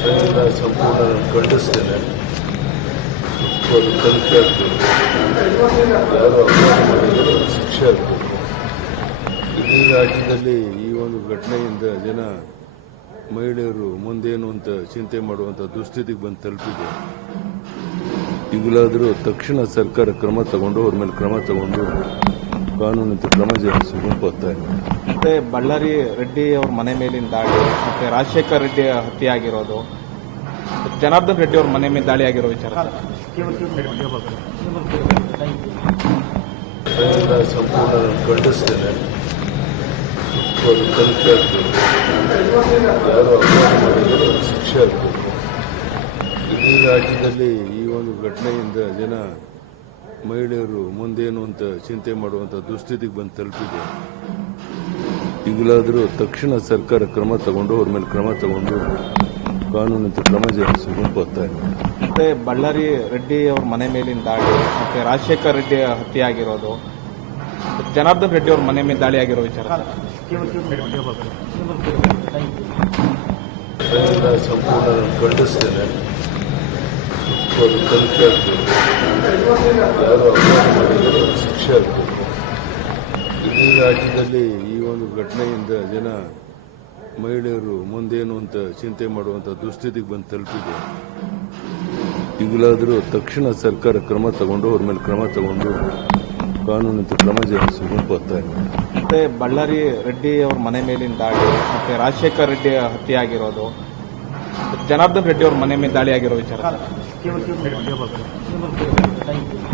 ಅದರಿಂದ ಸಂಪೂರ್ಣ ನಾನು ಖಂಡಿಸ್ತೇನೆ. ಅದು ತನಿಖೆ ಆಗಬೇಕು. ಯಾರು ಅಪರಾಧ ಮಾಡಿದರೆ ಶಿಕ್ಷೆ ಆಗಬೇಕು. ಇಡೀ ರಾಜ್ಯದಲ್ಲಿ ಈ ಒಂದು ಘಟನೆಯಿಂದ ಜನ ಮಹಿಳೆಯರು ಮುಂದೇನು ಅಂತ ಚಿಂತೆ ಮಾಡುವಂಥ ದುಸ್ಥಿತಿಗೆ ಬಂದು ತಲುಪಿದೆ. ಈಗಲಾದರೂ ತಕ್ಷಣ ಸರ್ಕಾರ ಕ್ರಮ ತಗೊಂಡು ಅವ್ರ ಮೇಲೆ ಕ್ರಮ ತಗೊಂಡು ಕಾನೂನಿನ ಕ್ರಮ ಜರುಗಿಸಬೇಕು ಒತ್ತಾಯ. ಮತ್ತೆ ಬಳ್ಳಾರಿ ರೆಡ್ಡಿ ಅವ್ರ ಮನೆ ಮೇಲಿನ ದಾಳಿ, ಮತ್ತೆ ರಾಜಶೇಖರ್ ರೆಡ್ಡಿ ಹತ್ಯೆ ಆಗಿರೋದು, ಜನಾರ್ದನ್ ರೆಡ್ಡಿ ಅವ್ರ ಮನೆ ಮೇಲೆ ದಾಳಿ ಆಗಿರೋ ವಿಚಾರ ಅದರಿಂದ ಸಂಪೂರ್ಣ ನಾನು ಖಂಡಿಸ್ತೇನೆ. ಅದು ತನಿಖೆ ಆಗಬೇಕು. ಯಾರು ಅಪರಾಧ ಮಾಡಿದರೆ ಶಿಕ್ಷೆ ಆಗಬೇಕು. ಇಡೀ ರಾಜ್ಯದಲ್ಲಿ ಈ ಒಂದು ಘಟನೆಯಿಂದ ಜನ ಮಹಿಳೆಯರು ಮುಂದೇನು ಅಂತ ಚಿಂತೆ ಮಾಡುವಂಥ ದುಸ್ಥಿತಿಗೆ ಬಂದು ತಲುಪಿದೆ. ಈಗಲಾದರೂ ತಕ್ಷಣ ಸರ್ಕಾರ ಕ್ರಮ ತಗೊಂಡು ಅವ್ರ ಮೇಲೆ ಕ್ರಮ ತಗೊಂಡು ಕಾನೂನಿನ ಕ್ರಮ ಜರುಗಿಸಬೇಕು ಒತ್ತಾಯ. ಮತ್ತೆ ಬಳ್ಳಾರಿ ರೆಡ್ಡಿ ಅವ್ರ ಮನೆ ಮೇಲಿನ ದಾಳಿ, ಮತ್ತೆ ರಾಜಶೇಖರ್ ರೆಡ್ಡಿ ಹತ್ಯೆ ಆಗಿರೋದು, ಜನಾರ್ದನ್ ರೆಡ್ಡಿ ಅವ್ರ ಮನೆ ಮೇಲೆ ದಾಳಿ ಆಗಿರೋ ವಿಚಾರ ಅದರಿಂದ ಸಂಪೂರ್ಣ ನಾನು ಖಂಡಿಸ್ತೇನೆ. ಅದು ತನಿಖೆ ಆಗಬೇಕು. ಯಾರು ಅಪರಾಧ ಮಾಡಿದರೆ ಶಿಕ್ಷೆ ಆಗಬೇಕು. ಇಡೀ ರಾಜ್ಯದಲ್ಲಿ ಈ ಒಂದು ಘಟನೆಯಿಂದ ಜನ ಮಹಿಳೆಯರು ಮುಂದೇನು ಅಂತ ಚಿಂತೆ ಮಾಡುವಂಥ ದುಸ್ಥಿತಿಗೆ ಬಂದು ತಲುಪಿದೆ. ಈಗಲಾದರೂ ತಕ್ಷಣ ಸರ್ಕಾರ ಕ್ರಮ ತಗೊಂಡು ಅವ್ರ ಮೇಲೆ ಕ್ರಮ ತಗೊಂಡು ಕಾನೂನಿನ ಕ್ರಮ ಜರುಗಿಸಬೇಕು ಒತ್ತಾಯ. ಮತ್ತೆ ಬಳ್ಳಾರಿ ರೆಡ್ಡಿ ಅವ್ರ ಮನೆ ಮೇಲಿನ ದಾಳಿ, ಮತ್ತೆ ರಾಜಶೇಖರ್ ರೆಡ್ಡಿ ಹತ್ಯೆ ಆಗಿರೋದು, ಜನಾರ್ದನ್ ರೆಡ್ಡಿ ಅವ್ರ ಮನೆ ಮೇಲೆ ದಾಳಿ ಆಗಿರೋ ವಿಚಾರ